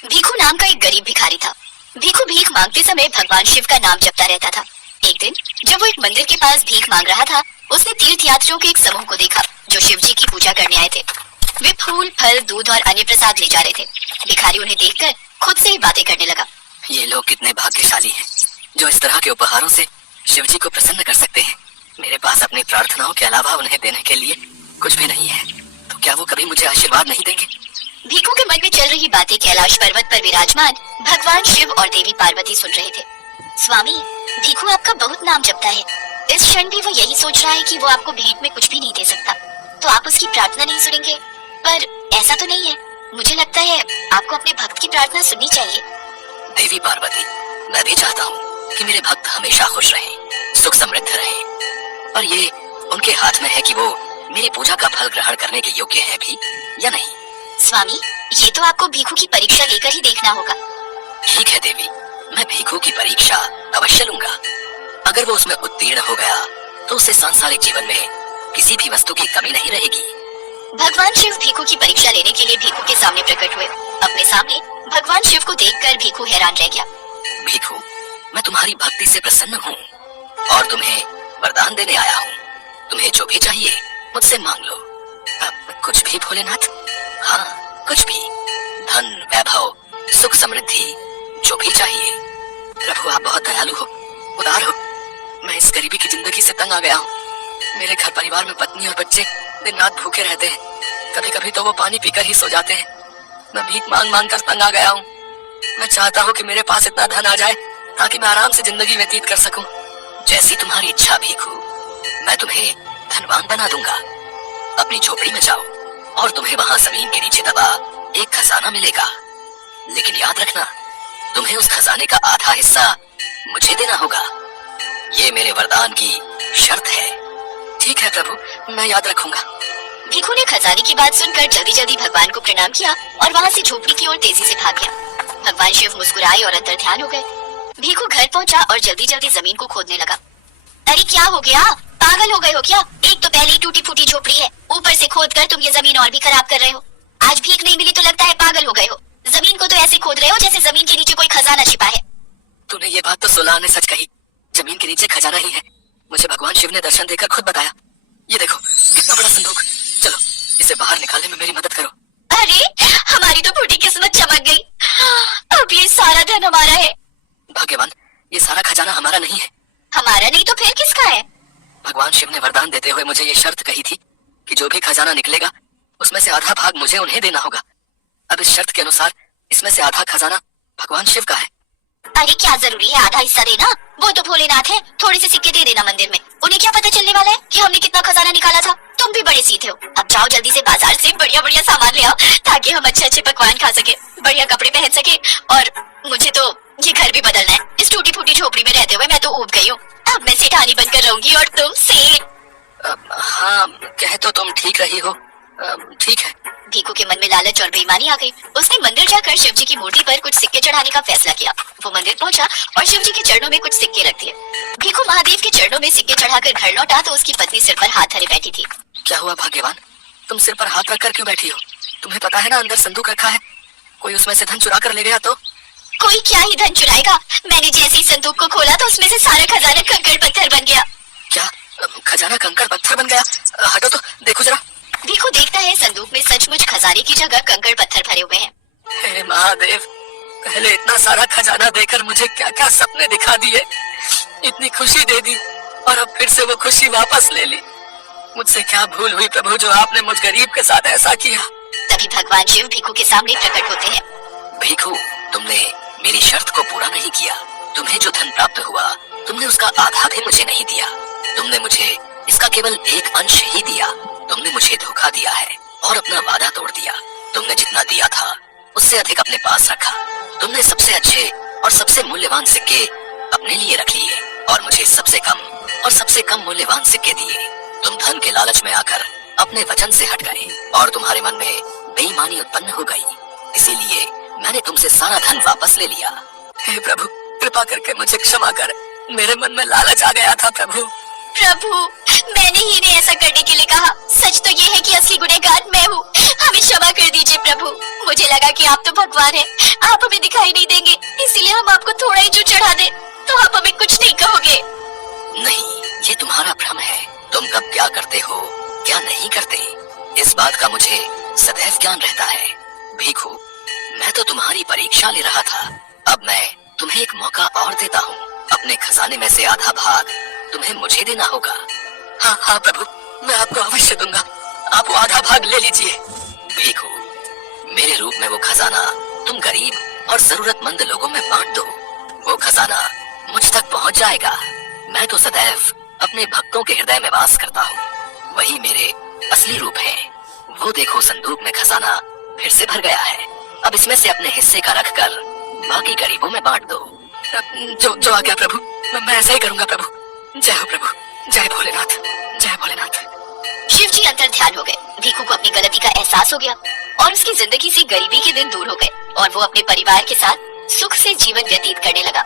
भीखू नाम का एक गरीब भिखारी था। भीखू भीख मांगते समय भगवान शिव का नाम जपता रहता था। एक दिन जब वो एक मंदिर के पास भीख मांग रहा था, उसने तीर्थ यात्रियों के एक समूह को देखा जो शिव जी की पूजा करने आए थे। वे फूल, फल, दूध और अन्य प्रसाद ले जा रहे थे। भिखारी उन्हें देखकर खुद से ही बातें करने लगा। ये लोग कितने भाग्यशाली हैं जो इस तरह के उपहारों से शिव जी को प्रसन्न कर सकते हैं। मेरे पास अपनी प्रार्थनाओं के अलावा उन्हें देने के लिए कुछ भी नहीं है, तो क्या वो कभी मुझे आशीर्वाद नहीं देंगे? भीखू के मन में चल रही बातें कैलाश पर्वत पर विराजमान भगवान शिव और देवी पार्वती सुन रहे थे। स्वामी, भीखू आपका बहुत नाम जपता है। इस क्षण भी वो यही सोच रहा है कि वो आपको भेंट में कुछ भी नहीं दे सकता, तो आप उसकी प्रार्थना नहीं सुनेंगे? पर ऐसा तो नहीं है। मुझे लगता है आपको अपने भक्त की प्रार्थना सुननी चाहिए। देवी पार्वती, मैं भी चाहता हूँ कि मेरे भक्त हमेशा खुश रहें, सुख समृद्ध रहें, और ये उनके हाथ में है कि वो मेरी पूजा का फल ग्रहण करने के योग्य है भी या नहीं। स्वामी, ये तो आपको भीखू की परीक्षा लेकर ही देखना होगा। ठीक है देवी, मैं भीखू की परीक्षा अवश्य लूंगा। अगर वो उसमें उत्तीर्ण हो गया तो उसे सांसारिक जीवन में किसी भी वस्तु की कमी नहीं रहेगी। भगवान शिव भीखू की परीक्षा लेने के लिए भीखू के सामने प्रकट हुए। अपने सामने भगवान शिव को देखकर भीखू हैरान रह गया। भीखू, मैं तुम्हारी भक्ति से प्रसन्न हूँ और तुम्हें वरदान देने आया हूँ। तुम्हें जो भी चाहिए मुझसे मांग लो। कुछ भी भोलेनाथ? हाँ, कुछ भी। धन, वैभव, सुख, समृद्धि, जो भी चाहिए। प्रभु, आप बहुत दयालु हो, उदार हो। मैं इस गरीबी की जिंदगी से तंग आ गया हूँ। मेरे घर परिवार में पत्नी और बच्चे दिन रात भूखे रहते हैं। कभी कभी तो वो पानी पीकर ही सो जाते हैं। मैं भीख मांग मांग कर तंग आ गया हूँ। मैं चाहता हूँ कि मेरे पास इतना धन आ जाए ताकि मैं आराम से जिंदगी व्यतीत कर सकूं। जैसी तुम्हारी इच्छा भीखू, मैं तुम्हें धनवान बना दूंगा। अपनी झोपड़ी में जाओ और तुम्हें वहाँ जमीन के नीचे दबा एक खजाना मिलेगा। लेकिन याद रखना, तुम्हें उस खजाने का आधा हिस्सा मुझे देना होगा। ये मेरे वरदान की शर्त है। ठीक है प्रभु, मैं याद रखूंगा। भीखू ने खजाने की बात सुनकर जल्दी जल्दी भगवान को प्रणाम किया और वहाँ से झोपड़ी की ओर तेजी से भाग गया। भगवान शिव मुस्कुराए और अंतर ध्यान हो गए। भीखू घर पहुँचा और जल्दी जल्दी जमीन को खोदने लगा। अरे क्या हो गया? पागल हो गए हो क्या? एक तो पहले ही टूटी फूटी झोपड़ी है, ऊपर से खोद कर तुम ये जमीन और भी खराब कर रहे हो। आज भीख नहीं मिली तो लगता है पागल हो गए हो। जमीन को तो ऐसे खोद रहे हो जैसे जमीन के नीचे कोई खजाना छिपा है। तूने ये बात तो 16 ने सच कही। जमीन के नीचे खजाना ही है। मुझे भगवान शिव ने दर्शन देकर खुद बताया। ये देखो, कितना बड़ा संदूक। चलो, इसे बाहर निकालने में मेरी मदद करो। अरे, हमारी तो फूटी किस्मत चमक गई। अब ये सारा धन हमारा है। भाग्यवान, ये सारा खजाना हमारा नहीं है। हमारा नहीं तो फिर किसका है? भगवान शिव ने वरदान देते हुए मुझे ये शर्त कही थी कि जो भी खजाना निकलेगा उसमें से आधा भाग मुझे उन्हें देना होगा। अब इस शर्त के अनुसार इसमें से आधा खजाना भगवान शिव का है। अरे क्या जरूरी है आधा हिस्सा देना? वो तो भोलेनाथ है। थोड़े से सिक्के दे देना मंदिर में। उन्हें क्या पता चलने वाला है कि हमने कितना खजाना निकाला था? तुम भी बड़े सीधे हो। अब जाओ जल्दी से बाजार से बढ़िया बढ़िया सामान ले आओ ताकि हम अच्छे अच्छे पकवान खा सके, बढ़िया कपड़े पहन सके। और मुझे तो ये घर भी बदलना है। इस टूटी फूटी झोपड़ी में रहते हुए मैं तो ऊब गई हूँ। अब मैं सेठानी बनकर रहूंगी और तुम सेठ। हाँ, कह तो तुम ठीक रही हो। ठीक है। भीखू के मन में लालच और बेईमानी आ गई। उसने मंदिर जाकर शिव जी की मूर्ति पर कुछ सिक्के चढ़ाने का फैसला किया। वो मंदिर पहुंचा और शिव जी के चरणों में कुछ सिक्के रख दिए। भीखू महादेव के चरणों में सिक्के चढ़ाकर घर लौटा तो उसकी पत्नी सिर पर हाथ धरे बैठी थी। क्या हुआ भाग्यवान? तुम सिर पर हाथ रखकर क्यों बैठी हो? तुम्हें पता है ना अंदर संदूक रखा है। कोई उसमें से धन चुरा कर ले गया तो? कोई क्या ही धन चुराएगा? मैंने जैसे ही संदूक को खोला तो उसमें से सारा खजाना कंकड़ पत्थर बन गया। क्या खजाना कंकड़ पत्थर बन गया? हटो तो देखो जरा। भीखू देखता है संदूक में सचमुच खजाने की जगह कंकड़ पत्थर भरे हुए हैं। हे महादेव, पहले इतना सारा खजाना देकर मुझे क्या क्या सपने दिखा दिए, इतनी खुशी दे दी और अब फिर से वो खुशी वापस ले ली। मुझसे क्या भूल हुई प्रभु जो आपने मुझ गरीब के साथ ऐसा किया? तभी भगवान शिव भीखू के सामने प्रकट होते हैं। भीखू, तुमने मेरी शर्त को पूरा नहीं किया। तुम्हें जो धन प्राप्त हुआ तुमने उसका आधा भी मुझे नहीं दिया। तुमने मुझे इसका केवल एक अंश ही दिया। तुमने मुझे धोखा दिया है और अपना वादा तोड़ दिया। तुमने जितना दिया था उससे अधिक अपने पास रखा। तुमने सबसे अच्छे और सबसे मूल्यवान सिक्के अपने लिए रख लिए और मुझे सबसे कम और सबसे कम मूल्यवान सिक्के दिए। तुम धन के लालच में आकर अपने वचन से हट गए और तुम्हारे मन में बेईमानी उत्पन्न हो गई। इसीलिए मैंने तुमसे सारा धन वापस ले लिया। हे प्रभु, कृपा करके मुझे क्षमा कर। मेरे मन में लालच आ गया था प्रभु। प्रभु, मैंने ही नहीं ऐसा करने के लिए कहा। सच तो ये है कि असली गुनहगार मैं हूँ। हमें क्षमा कर दीजिए प्रभु। मुझ मुझे लगा कि आप तो भगवान हैं, आप हमें दिखाई नहीं देंगे, इसीलिए हम आपको थोड़ा ही जो चढ़ा दे तो आप हमें कुछ नहीं कहोगे। नहीं, ये तुम्हारा भ्रम है। तुम कब क्या करते हो, क्या नहीं करते, इस बात का मुझे सदैव ज्ञान रहता है। भीखू, मैं तो तुम्हारी परीक्षा ले रहा था। अब मैं तुम्हें एक मौका और देता हूँ। अपने खजाने में से आधा भाग तुम्हें मुझे देना होगा। हाँ हाँ प्रभु, मैं आपको अवश्य दूंगा। आप वो आधा भाग ले लीजिए। भीखू, मेरे रूप में वो खजाना तुम गरीब और जरूरतमंद लोगों में बांट दो। वो खजाना मुझ तक पहुंच जाएगा। मैं तो सदैव अपने भक्तों के हृदय में वास करता हूँ। वही मेरे असली रूप है। वो देखो, संदूक में खजाना फिर से भर गया है। अब इसमें से अपने हिस्से का रखकर बाकी गरीबों में बांट दो। जो आ गया प्रभु, मैं ऐसा ही करूंगा प्रभु। जय हो प्रभु, जय भोलेनाथ, जय भोलेनाथ। शिव जी अंतर ध्यान हो गए। भीखू को अपनी गलती का एहसास हो गया और उसकी जिंदगी से गरीबी के दिन दूर हो गए और वो अपने परिवार के साथ सुख से जीवन व्यतीत करने लगा।